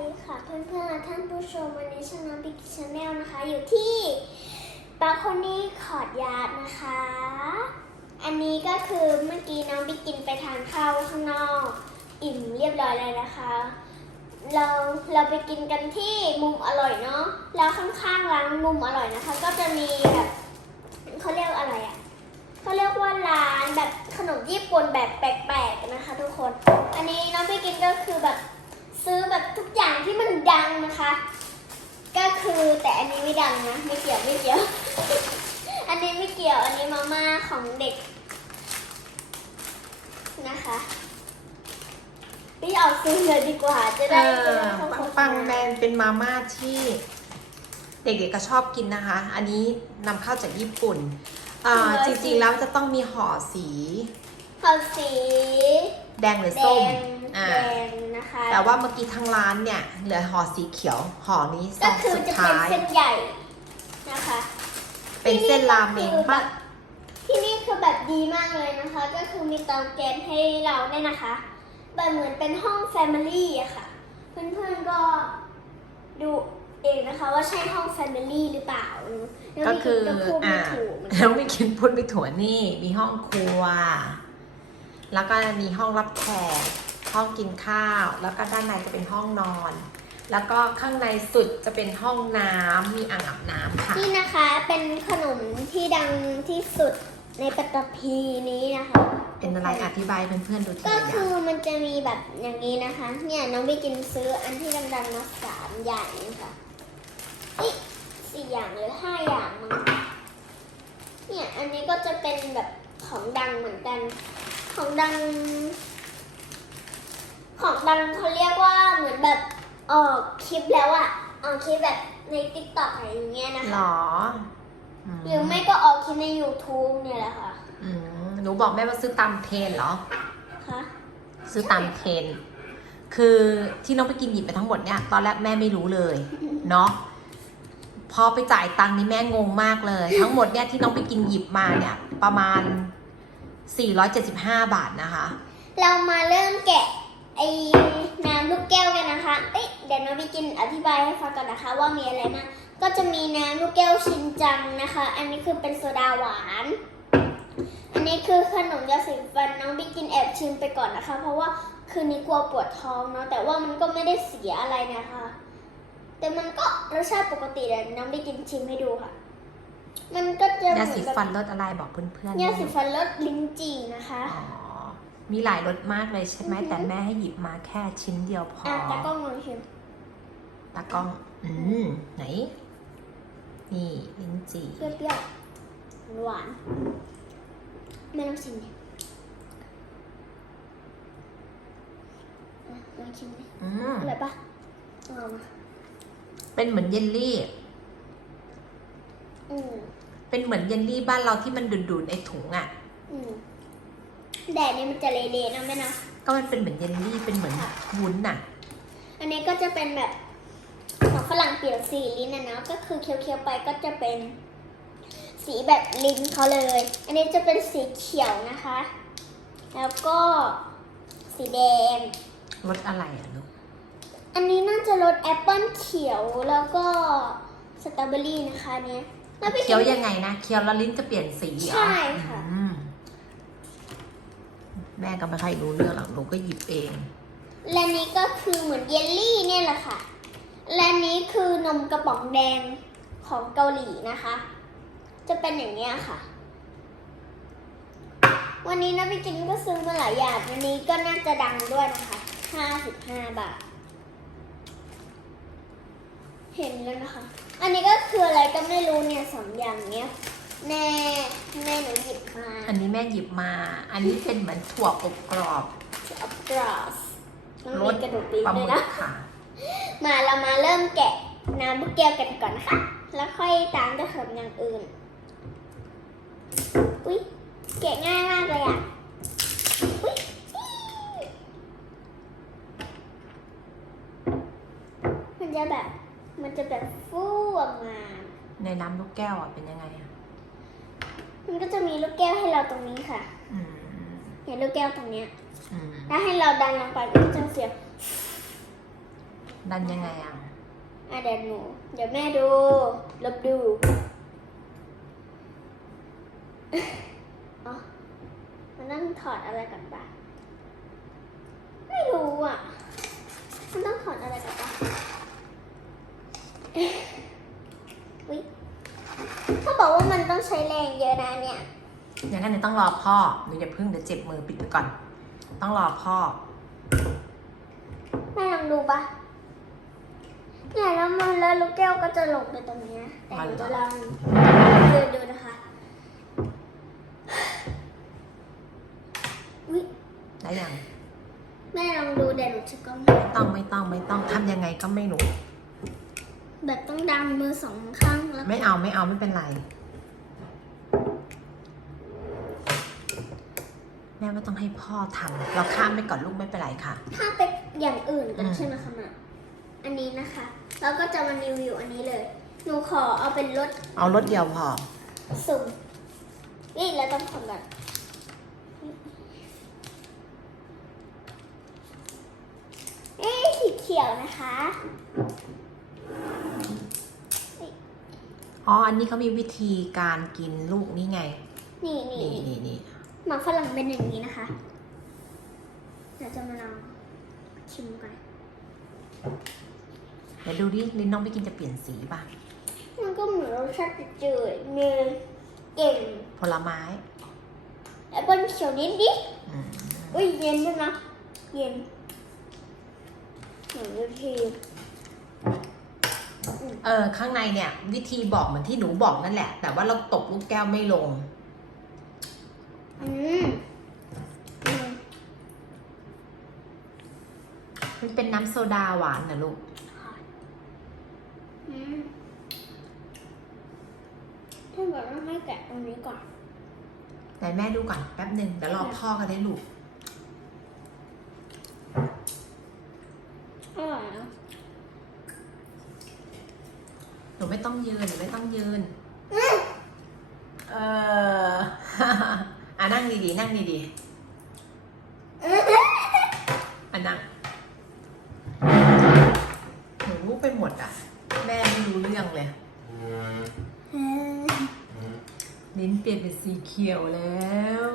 ดีค่ะเพื่อนๆท่านผู้ชมวันนี้ช่องน้องบิ๊กชาแนลนะคะ อยู่ที่บาโคนี่ขอดยาดนะคะ อันนี้ก็คือเมื่อกี้น้องบิ๊กกินไปทานข้าวข้างนอก อิ่มเรียบร้อยเลยนะคะ เราเราไปกินกันที่มุมอร่อยเนาะแล้วข้างๆร้านมุมอร่อยนะคะ ก็จะมีแบบเขาเรียกอะไรอะ่ะเขาเรียกว่าร้านแบบขนมญี่ปุ่นแบบแปลกๆนะคะ ทุกคน อันนี้น้องไปกินก็คือแบบซื้อแบบทุกอย่างที่มันดังนะคะ ก็ คือแต่อันนี้ไม่ดังนะไม่เกี่ยวไม่เกี่ยว อันนี้ไม่เกี่ยวอันนี้มาม่าของเด็ก นะคะพี่ออกซื้อเลยดีกว่าจะเอได้อจะได้เข้าโฆปังษปังณาแมนเป็นมาม่าที่ เด็กๆก็ชอบกินนะคะ อันนี้นำเข้าจากญี่ปุ่นอ่าจริงๆแล้วจะต้องมีห่อสีเขาสี แดงหรือแดส้มงอ่าแดง นะคะ แต่ว่าเมื่อกี้ทางร้านเนี่ยเหลือห่อสีเขียวห่อนี้ซก็องคือสุดจะเป็นท้าย เส้นใหญ่นะคะ เป็นเส้นราเมงปะที่นี่คือแบบดีมากเลยนะคะ ก็คือมีเตาแก๊สให้เราเนี่ยนะคะ แบบเหมือนเป็นห้องแฟมิลี่อะค่ะ เพื่อนๆก็ดูเองนะคะ ว่าใช่ห้องแฟมิลี่หรือเปล่าก็คือแล้วพี่คิดก็พูดไม่อ่าถูกเหมือนแล้กัวนไม่กินพูดไม่ถั่วนี่ มีห้องครัว แล้วก็มีห้องรับแขก ห้องกินข้าว แล้วก็ด้านในจะเป็นห้องนอน แล้วก็ข้างในสุดจะเป็นห้องน้ำมีอ่างอาบน้ำค่ะ นี่นะคะเป็นขนมที่ดังที่สุดในปัตตภีนี้นะคะ เป็นอะไรอธิบายเพื่อนๆดูทีก็ละอคืย่างอมันจะมีแบบอย่างนี้นะคะ เนี่ยน้องไปกินซื้ออันที่ดังๆมาสามอย่างนะคะนี่สี่อย่างหรือห้าอย่างมั้งเนี่ยอันนี้ก็จะเป็นแบบของดังเหมือนกัน ของดัง ของดังเขาเรียกว่าเหมือนแบบออกคลิปแล้วอะออกคลิปแบบในติ๊กต็อกอะไรอย่างเงี้ยนะหรคะอมหรือไม่ก็ออกคลิปใน YouTube เนี่ยแหละค่ะอืมหนูบอกแม่ว่าซื้อตามเทรนเหรอค่ะซื้อตามเทรนคือที่น้องไปกินหยิบไปทั้งหมดเนี่ย ตอนแรกแม่ไม่รู้เลย เนาะ พอไปจ่ายตังค์นี่แม่งงมากเลย ทั้งหมดเนี่ยที่น้องไปกินหยิบมาเนี่ย ประมาณ 475 บาทนะคะ เรามาเริ่มแกะ ไอ้น้ำลูกแก้วกันนะคะ เอ้ยเดี๋ยวน้องไปกินอธิบายให้ฟังก่อนนะคะ ว่ามีอะไรบ้างก็จะมีน้ำลูกแก้วชินจังนะคะ อันนี้คือเป็นโซดาหวาน อันนี้คือขนมยาสีฟันน้องไปกินแอบชิมไปก่อนนะคะ เพราะว่าคืนนี้กลัวปวดท้องเนาะแต่ว่ามันก็ไม่ได้เสียอะไรนะคะ แต่มันก็รสชาติปกติเดี๋ยวน้องไปกินชิมให้ดูค่ะ มันก็จะเหยามือสีนแบบฟันรสอะไรบอกเพื่อนๆยาสีฟันรสลิ้นจี่นะคะ อ๋อ มีหลายรสมากเลยใช่ไหมอือหือแต่แม่ให้หยิบมาแค่ชิ้นเดียวพออะตากล้องลองชิมตากล้อง อืมไหน นี่ลิ้นจี่เปรี้ยวๆหวานๆไม่ต้องชิมดิอะลองชิมดิอืมอร่อยปะเอามาเป็นเหมือนเยลลี่ อืมเป็นเหมือนเยลลี่บ้านเราที่มันดูดๆในถุงอะ่ะ อืม แต่อันนี้มันจะเละๆนะแม่นะก็มันเป็นเหมือนเยลลี่เป็นเหมือนวุ้นน่ะ อันนี้ก็จะเป็นแบบของฝรั่งเปลี่ยนสีลิ้นนะนะก็คือเคี้ยวๆไปก็จะเป็น สีแบบลิ้นเขาเลย อันนี้จะเป็นสีเขียวนะคะ แล้วก็สีแดงรสอะไรอะลูกอันนี้น่าจะรสแอปเปิ้ลเขียวแล้วก็สตรอเบอรี่นะคะเนี้ยแล้วพี่เคี้ยวยังไงนะเคี้ยวแล้วลิ้นจะเปลี่ยนสีเหรอใช่ค่ะอืม แม่ก็ไม่ค่อยรู้เรื่องหรอกหนูก็หยิบเอง และนี้ก็คือเหมือนเยลลี่เนี่ยแหละค่ะ และนี้คือนมกระป๋องแดงของเกาหลีนะคะ จะเป็นอย่างนี้ค่ะ วันนี้นะพี่จิงก็ซื้อมาหลายอย่างวันนี้ก็น่าจะดังด้วยนะคะ55 บาท เห็นแล้วนะคะ อันนี้ก็คืออะไรก็ไม่รู้เนี่ยสองอย่างเนี้ย แม่แม่หนูหยิบมาอันนี้แม่หยิบมา อันนี้เป็นเหมือนถั่วอบกรอบอัปกรอสต้องรมีสกระดูกปี๊บปลาหด้มึวยกนะ ค่ะ มาเรามาเริ่มแกะน้ำลูกแก้วกันก่อนนะคะ แล้วค่อยตามด้วยขนมอย่างอื่น อุ๊ยแกะง่ายมากเลยอะ อุ๊ยมันจะแบบ มันจะแบบฟูออกมา ในน้ำลูกแก้วอะเป็นยังไงอะ มันก็จะมีลูกแก้วให้เราตรงนี้ค่ะอืมเห็นลูกแก้วตรงเนี้ยอืมถ้าให้เราดันลงไปมันก็จะเสียงดันยังไงอะอะเดี๋ยวหนู เดี๋ยวแม่ดูลบดูอ๋อมันต้องถอดอะไรกันปะไม่รู้อะ มันต้องถอดอะไรกันปะอุ๊ย เขาบอกว่ามันต้องใช้แรงเยอะนะเนี่ย อย่างนั้นเดี๋ยวต้องรอพ่อหนูอย่าพึ่งเดี๋ยวเจ็บมือปิดไปก่อน ต้องรอพ่อ แม่ลองดูปะเนี่ยแล้วมันแล้วลูกแก้วก็จะหลงไปตรงเนี้ยแต่หนูจะลองเดินดูนะคะอุ๊ยได้ยัง แม่ลองดูเดี๋ยวหนูจะกล้องไม่ต้องไม่ต้องไม่ต้องทำยังไงก็ไม่รู้ แบบต้องดันมือสองข้างแล้ว ไม่เอาไม่เอาไม่เป็นไร แม่ไม่ต้องให้พ่อทำเราข้ามไปก่อนลูกไม่เป็นไรค่ะ ถ้าเป็นอย่างอื่นกันอืมใช่ไหมคะมาอันนี้นะคะแล้วก็จะมารีวิวอันนี้เลย หนูขอเอาเป็นรถ เอารถเดียวพอ สุ่ม นี่เราต้องทำกันเอ๊ะสีเขียวนะคะ อ๋อ อันนี้เขามีวิธีการกินลูกนี่ไง นี่นี่นี่นี่นี่หมาฝรั่งเป็นอย่างนี้นะคะ เราจะมาลองชิมกันเดี๋ยวดูดิลิ้นน้องไปกินจะเปลี่ยนสีป่ะ มันก็เหมือนรสชาติจืดๆเนยเก่งผลไม้แอปเปิ้ลเขียวนิดดิอืมอุ้ยเย็นด้วยนะ เย็นหนูดูที เออข้างในเนี่ย วิธีบอกเหมือนที่หนูบอกนั่นแหละ แต่ว่าเราตกลูกแก้วไม่ลง อืมอืมมันเป็นน้ำโซดาหวานนะลูกค่ะอืมถ้าแบบว่าให้แกะตรงนี้ก่อนแต่แม่ดูก่อนแป๊บหนึ่งเดี๋ยวรอพ่อกันได้ลูก อร่อยนะ ห นูไม่ต้องยืนหนูไม่ต้องยืน เอออะนั่งดีๆ นั่งดีๆอะนั่งหนูรู้ไปหมดอะ แม่ไม่รู้เรื่องเลย ลิ้นเปลี่ยนเป็นสีเขียวแล้ว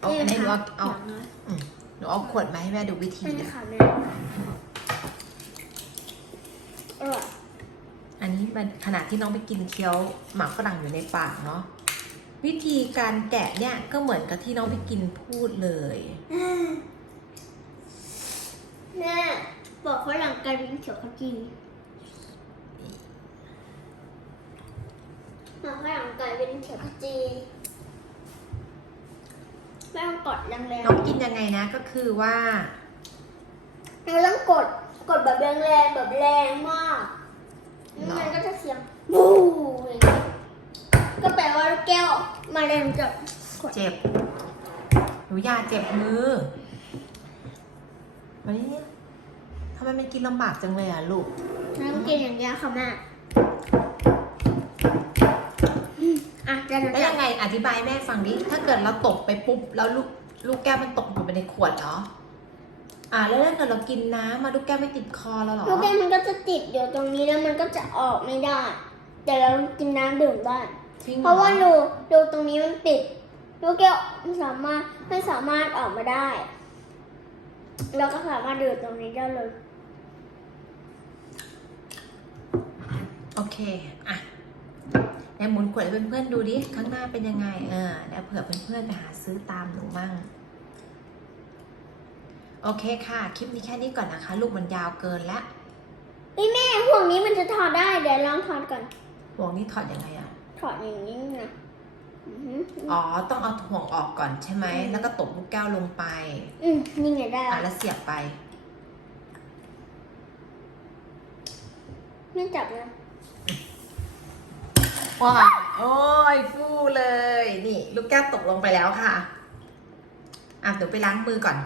เอาอันนี้หนูเอาเอาย่งน้อยอืมหนูเอาขวดมาให้แม่ดูวิธีไม่นะค่ะแม่อร่อย อันนี้มัน ขณะที่น้องไปกินเคี้ยวหมากฝรั่งอยู่ในปากเนาะวิธีการแกะเนี่ยก็เหมือนกับที่น้องไปกินพูดเลยแม่บอกฝรั่งการบินเขียวขจีบอกฝรั่งการบินเขียวขจีแม่ต้องกดแรงน้องกินยังไงนะก็คือว่าๆเราต้องกดกดแบบแรงๆแบบแรงมากแล้ว มันก็จะเสียงบูอย่างนี้ก็แปลว่าแก้วมาเร็วจับกดเจ็บหนูอยาเจ็บมือวันนี้ทำไมมันกินลำบากจังเลยอะลูกน้ำกินอย่างเงี้ยค่ะแม่อืมอะจะแล้วจะยังไงอธิบายแม่ฟังดิ ถ้าเกิดเราตกไปปุ๊บ แล้วลูกลูกแก้วมันตกอยู่ไปในขวดเหรอ อ่าแล้วถ้าเกิดเรากินน้ำมาลูกแก้วไม่ติดคอเราเหรอ ลูกแก้วมันก็จะติดอยู่ตรงนี้แล้วมันก็จะออกไม่ได้ แต่เรากินน้ำดื่มได้จริงหอเพราะว่ารูรูตรงนี้มันปิด ลูกแก้วไม่สามารถไม่สามารถออกมาได้ เราก็สามารถดื่มตรงนี้ได้เลย โอเค อะไหนหมุนขวดให้เพื่อนๆดูดิ ข้างหน้าเป็นยังไง เออแล้วเผื่อเพื่อนๆไปหาซื้อตามหนูมั่ง โอเคค่ะ คลิปนี้แค่นี้ก่อนนะคะ ลูกมันยาวเกินละเอ้ยแม่ห่วงนี้มันจะถอดได้เดี๋ยวลองถอดก่อน ห่วงนี้ถอดยังไงอะถอดอย่างนี้นะอือหืออ๋อ ต้องเอาห่วงออกก่อนใช่ไหม แล้วก็ตบลูกแก้วลงไป อืมนี่ไงได้อะแล้วเสียบไป ไม่จับนะว้าโอ้ยฟูเลย นี่ ลูกแก้วตกลงไปแล้วค่ะ อะเดี๋ยวไปล้างมือก่อน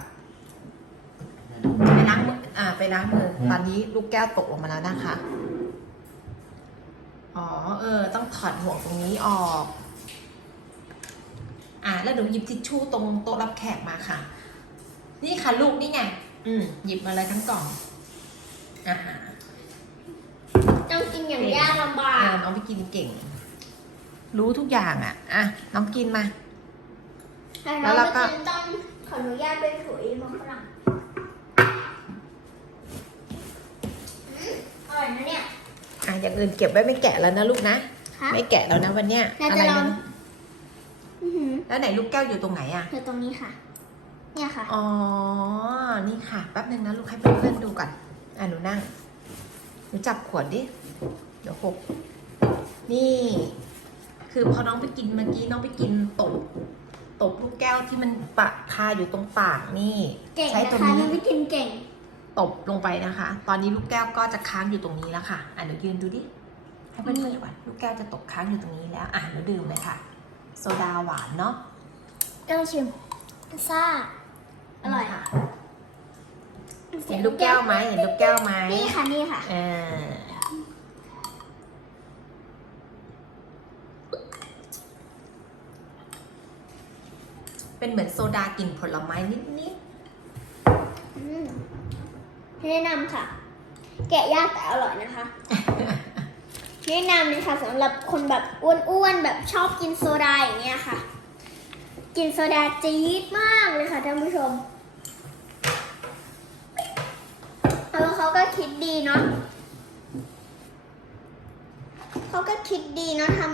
ไปล้างมืออะไปล้างมือตอนนี้ลูกแก้วตกลงมาแล้วนะคะ อ๋อเออ ต้องถอดห่วงตรงนี้ออก อะแล้วหนูหยิบทิชชู่ตรงโต๊ะรับแขกมาค่ะ นี่ค่ะลูกนี่ไง อืมหยิบมาเลยทั้งกล่องอาหารต้องกินอย่างยากลำบาอ่าก น้องไปกินเก่ง รู้ทุกอย่างอะ อะ น้องกินมาแต่แล้เราวเราก็ไม่กินต้องขออนุญาตไปถุยมังฝรั่งอืมอร่อยนะเนี่ย อะอย่างอื่นเก็บไว้ไม่แกะแล้วนะลูกนะคะไม่แกะแล้วนะวันเนี้ยน่าอะจะไรลอง นะอื้อหือแล้วไหนลูกแก้วอยู่ตรงไหนอะอยู่ตรงนี้ค่ะ เนี่ยค่ะ อ๋อ นี่ค่ะ แป๊บนึงนะลูกให้เพื่อนๆดูก่อน อะหนูนั่ง หนูจับขวดดิ เดี๋ยวหก นี่ คือพอน้องไปกินเมื่อกี้น้องไปกินตบ ตบลูกแก้วที่มันปะคาอยู่ตรงปากนี่ เก่งใช้นะตัวคะนี้มันไม่กินเก่ง ตบลงไปนะคะ ตอนนี้ลูกแก้วก็จะค้างอยู่ตรงนี้แล้วค่ะ อะเดี๋ยวยืนดูดิ ให้เพื่อนๆดูก่อนลูกแก้วจะตกค้างอยู่ตรงนี้แล้ว อะเดี๋ยวดื่มเลยค่ะ โซดาหวานเนาะต้องชิมซ่า อร่อยค่ะ เห็นลูกแก้วไหมเห็นลูกแก้วไหมนี่ค่ะ นี่ค่ะอ่าเป็นเหมือนโซดากลิ่นผลไม้นิดอืม แนะนำค่ะ แกะยากแต่อร่อยนะคะ แนะนำเลยค่ะสำหรับคนแบบอ้วนๆแบบชอบกินโซดาอย่างเงี้ยค่ะ กินโซดาจี๊ดมากเลยค่ะท่านผู้ชมแล้วเขาก็คิดดีเนาะเขาก็คิดดีเนาะทำ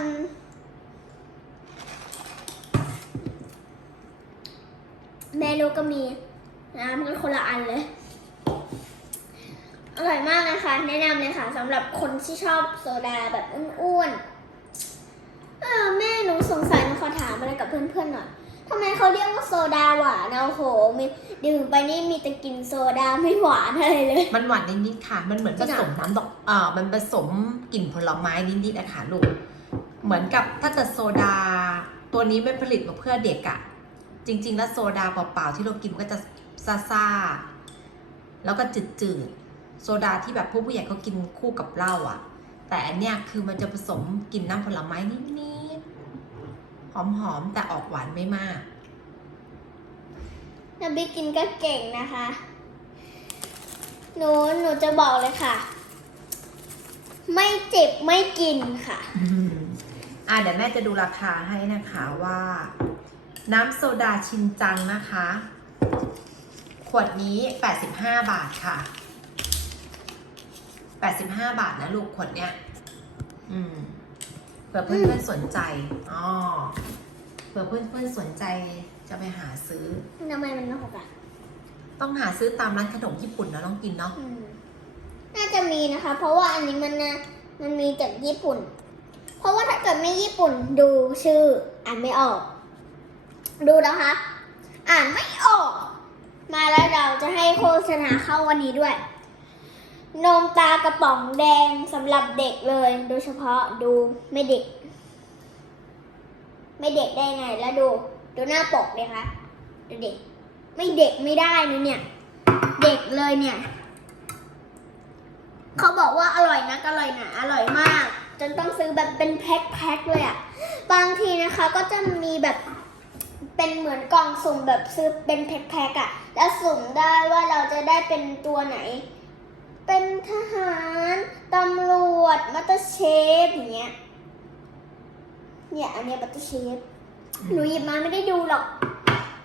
แม่ลูกก็มีน้ำกันคนละอันเลยอ ร่อยมากนะคะ แนะนำเลยค่ะสำหรับคนที่ชอบโซดาแบบอ้วนๆเออแม่หนูสงสัยหนูขอถามอะไรกับเพื่อนๆหน่อยทำไมเขาเรียกว่าโซดาหวานนะโอ้โหมีดื่มไปนี่มีแต่กลินโซดาไม่หวานอะไรเลย มันหวานนิดๆค่ะ มันเหมือนผสมน้ำดอกเอ่อมันผสมกลิ่นผลไม้นิดๆอะค่ะลูก เหมือนกับถ้าเกิดโซดา ตัวนี้ไม่ผลิตมาเพื่อเด็กอะจริง ๆ แล้วโซดาเปล่าๆที่เรากินมันก็จะซ่าๆแล้วก็จืดๆ โซดาที่แบบพวกผู้ใหญ่เขากินคู่กับเหล้าอะแต่อันเนี้ยคือมันจะผสมกลิ่นน้ำผลไม้นิดๆหอมๆแต่ออกหวานไม่มากน้ำบิ๊กกินก็เก่งนะคะ หนูหนูจะบอกเลยค่ะ ไม่เจ็บไม่กินค่ะ อ่าเดี๋ยวแม่จะดูราคาให้นะคะว่า น้ำโซดาชินจังนะคะ ขวดนี้ 85 บาทค่ะ 85 บาทนะลูกขวดเนี้ยอืมเผื่อเพื่อนๆสนใจอ๋อเผื่อเพื่อนๆสนใจจะไปหาซื้อ ทำไมมันไม่หกอะต้องหาซื้อตามร้านขนมญี่ปุ่นนะต้องกินเนาะอืมน่าจะมีนะคะ เพราะว่าอันนี้มันนะมันมีจากญี่ปุ่น เพราะว่าถ้าเกิดไม่ญี่ปุ่นดูชื่อ อ่านไม่ออก ดูนะคะ อ่านไม่ออก มาแล้วเราจะให้โฆษณาเข้าวันนี้ด้วย นมตากระป๋องแดงสำหรับเด็กเลย โดยเฉพาะดูไม่เด็ก ไม่เด็กได้ไงแล้วดู ดูหน้าปกเลยคะดูเด็ก ไม่เด็กไม่ได้นะเนี่ย เด็กเลยเนี่ย เขาบอกว่าอร่อยนะอร่อยนะอร่อยมาก จนต้องซื้อแบบเป็นแพ็คๆเลยอะ่ะบางทีนะคะก็จะมีแบบเป็นเหมือนกล่องสุ่มแบบซื้อเป็นแพ็คๆอะ่ะแล้วสุ่มได้ว่าเราจะได้เป็นตัวไหน เป็นทหาร ตำรวจ มัตเตอร์เชฟอย่างเงี้ย เนี่ยอันเนี้ยมัตเตอร์เชฟ หนูหยิบมาไม่ได้ดูหรอก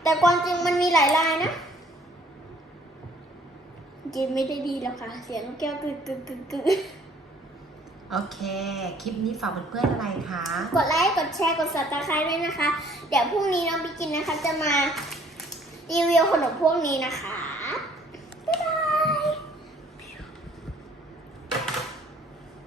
แต่ความจริงมันมีหลายลายนะกินไม่ได้ดีแล้วค่ะ เสียงลูกแก้วกึกกึกกึกกึกโอเค คลิปนี้ฝากเพื่อนๆอะไรคะ กดไลค์ กดแชร์ กด subscribe ด้วยนะคะ เดี๋ยวพรุ่งนี้น้องบิกินนะคะ จะมารีวิวขนมพวกนี้นะคะ